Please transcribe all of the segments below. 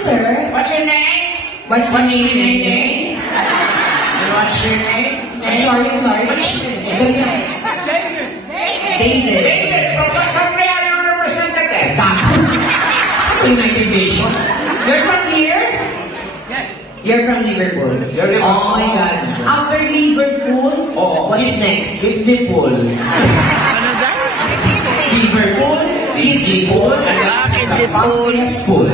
sir. What's your name? What's your name? What's your name? I'm sorry. What's your name? David. David, from what country are you representative? United Nations. You're from here? You're from Liverpool. You're Liverpool. Oh my God. After Liverpool, what's next? Liverpool. Liverpool, Liverpool, and then Liverpool.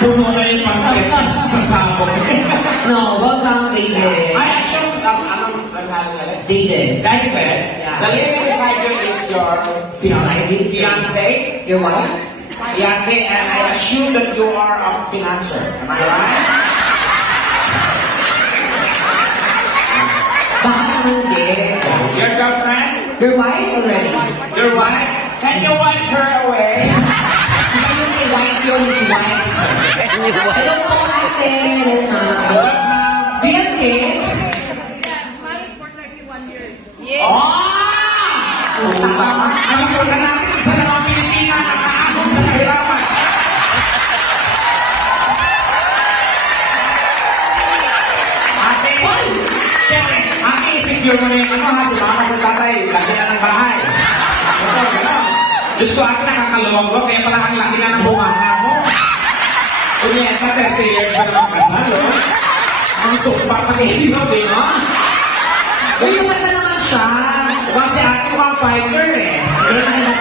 Puno na yung pangkesa sa sabog. No, welcome, David. I assume, anong pangalan nila? David. David. Yeah. The lady beside you is your Beside me? fiancé. Your wife? Fiancé, and I assume that you are a financer. Am I right? Baka naman din. Your girlfriend? Your wife already? Your wife? Can you wipe her away? Ayun, i-wife yun, i-wife. Hello po, ate. Hello, mama. Welcome. Do you have kids? Oh! Puta ka. Alam ko na natin, isa lang ang Pilipina na nakaamon sa kahirapan. Ate, siyempre, ate, isecure mo na yung ano ha, si mama sa tatay, laki na ng bahay. Ito, gano'n. Diyos ko, ate, nakakaluwag ko, kaya pala ang laki na ng bunganga mo. Unyeta, 30 years pa naman kasal, oh. Ang sumpa pati hindi mo, di mo? Uy, masarap na naman siya. Kasi ate mo ang fighter eh.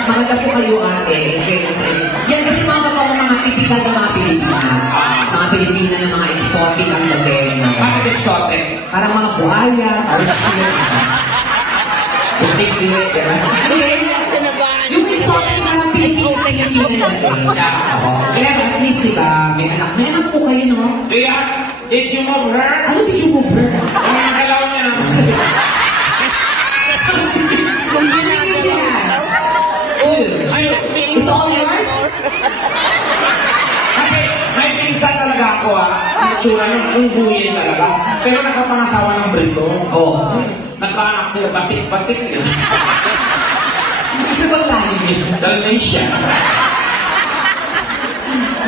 Maganda po kayo, ate. Yan kasi mga typical na mga Pilipina. Mga Pilipina na mga exotic ang dating. Bakit exotic? Parang mga buhaya, or Butik-butik, gano'n. yung exotic na mga Pilipina natin. Pero at least, diba, may anak po kayo, no? Did you move her? Ano did you move her? Ang nagalaw niya naman. It's all yours? Kasi may pinsan talaga ako ang itsura ng ungguyin talaga. Pero nakapangasawa ng Brito. Oo. Nagkaanak sila batik-batik. Ano bang lahi niyo? Dalmatia.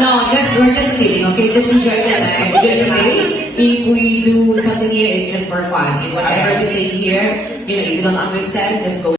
No, we're just kidding, okay? Just enjoy the night. Okay? If we do something here, it's just for fun. And whatever we say here, if you don't understand, just go.